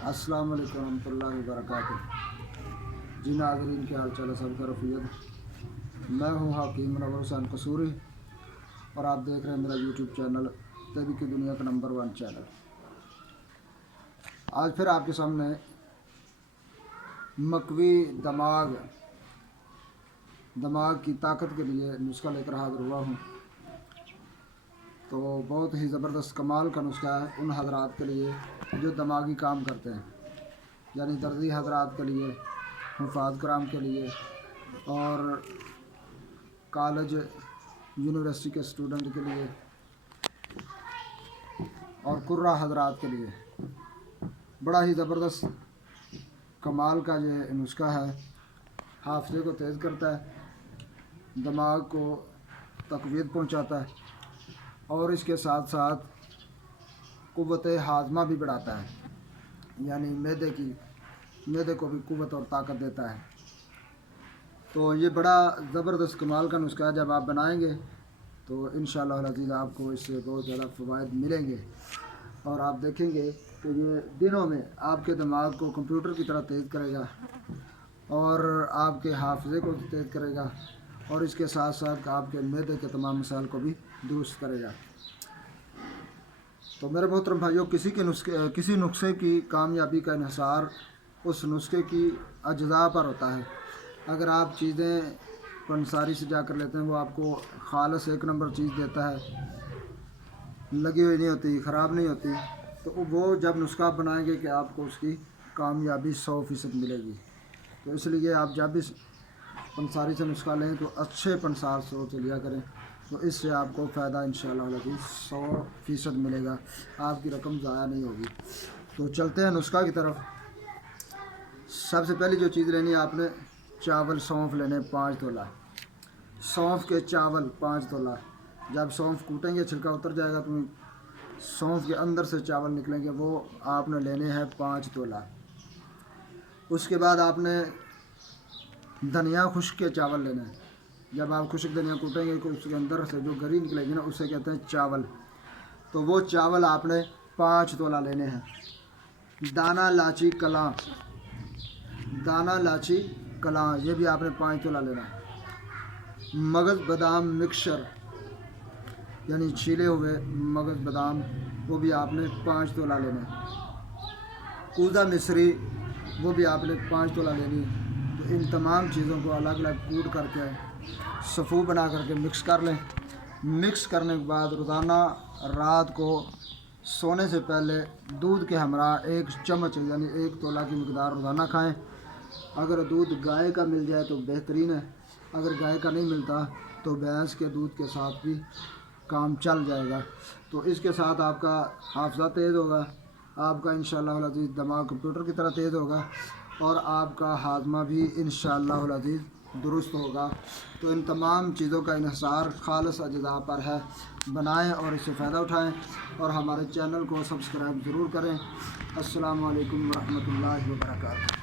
अस्सलाम वालेकुम रहमतुल्लाहि व बरकातुहू। जी नाज़रीन, क्या हाल चाल है सबका रफ़ीयत। मैं हूँ हकीम मुनव्वर हुसैन कसूरी और आप देख रहे हैं मेरा यूट्यूब चैनल तभी की दुनिया का नंबर 1 चैनल। आज फिर आपके सामने मकवी दिमाग की ताकत के लिए नुस्खा लेकर हाज़िर हुआ हूँ। तो बहुत ही ज़बरदस्त कमाल का नुस्खा है उन हज़रात के लिए जो दिमागी काम करते हैं, यानी दर्जी हज़रात के लिए, हुफ़ाज़ कराम के लिए और कॉलेज यूनिवर्सिटी के स्टूडेंट के लिए और कुर्रा हज़रात के लिए बड़ा ही ज़बरदस्त कमाल का ये नुस्खा है। हाफ़िज़े को तेज़ करता है, दिमाग को तक़वियत पहुँचाता है और इसके साथ साथ क़ुव्वत हाज़मा भी बढ़ाता है, यानी मैदे को भी क़ुव्वत और ताकत देता है। तो ये बड़ा ज़बरदस्त कमाल का नुस्खा है। जब आप बनाएंगे तो इंशाअल्लाह अज़ीज़ आपको इससे बहुत ज़्यादा फ़वाइद मिलेंगे और आप देखेंगे कि ये दिनों में आपके दिमाग को कंप्यूटर की तरह तेज़ करेगा और आपके हाफ़िज़े को तेज़ करेगा और इसके साथ साथ आपके मैदे के तमाम मसाइल को भी दुरुस्त करेगा। तो मेरे मोहतरम भाइयों, किसी नुस्खे की कामयाबी का इन्हिसार उस नुस्खे की अज्जा पर होता है। अगर आप चीज़ें पंसारी से जाकर लेते हैं, वो आपको खालस एक नंबर चीज़ देता है, लगी हुई नहीं होती, ख़राब नहीं होती, तो वो जब नुस्खा बनाएंगे कि आपको उसकी कामयाबी 100% मिलेगी। तो इसलिए आप जब भी पंसारी से नुस्खा लें तो अच्छे पंसार से लिया करें, तो इससे आपको फ़ायदा इंशाअल्लाह 100% मिलेगा, आपकी रकम ज़ाया नहीं होगी। तो चलते हैं नुस्खा की तरफ। सबसे पहली जो चीज़ लेनी है आपने, चावल सौंफ लेने 5 तोला, सौंफ के चावल 5 तोला। जब सौंफ कूटेंगे छिलका उतर जाएगा तो सौंफ के अंदर से चावल निकलेंगे, वो आपने लेने हैं 5 तोला। उसके बाद आपने धनिया खुश्क के चावल लेने हैं। जब आप खुश्क धनिया कूटेंगे तो उसके अंदर से जो गरी निकलेगी ना, उसे कहते हैं चावल। तो वो चावल आपने 5 तोला लेने हैं। दाना लाची कलां ये भी आपने 5 तोला लेना है। मगज़ बादाम मिक्सचर यानी छीले हुए मगज़ बादाम, वो भी आपने 5 तोला लेना है। कूदा मिश्री वो भी आपने 5 तोला लेनी है। तो इन तमाम चीज़ों को अलग अलग कूट करके सफ़ू बना करके मिक्स कर लें। मिक्स करने के बाद रोज़ाना रात को सोने से पहले दूध के हमरा 1 चम्मच यानी 1 तोला की मकदार रोज़ाना खाएं। अगर दूध गाय का मिल जाए तो बेहतरीन है, अगर गाय का नहीं मिलता तो भैंस के दूध के साथ भी काम चल जाएगा। तो इसके साथ आपका हाफ़िज़ा तेज़ होगा, आपका इंशाअल्लाह अज़ीज़ दिमाग कंप्यूटर की तरह तेज़ होगा और आपका हाज़मा भी इंशाअल्लाह अज़ीज़ दुरुस्त होगा। तो इन तमाम चीज़ों का इन्हिसार खालिस अज्जा पर है। बनाएं और इससे फ़ायदा उठाएं और हमारे चैनल को सब्सक्राइब ज़रूर करें। अस्सलामु अलैकुम व रहमतुल्लाहि व बरकातुहू।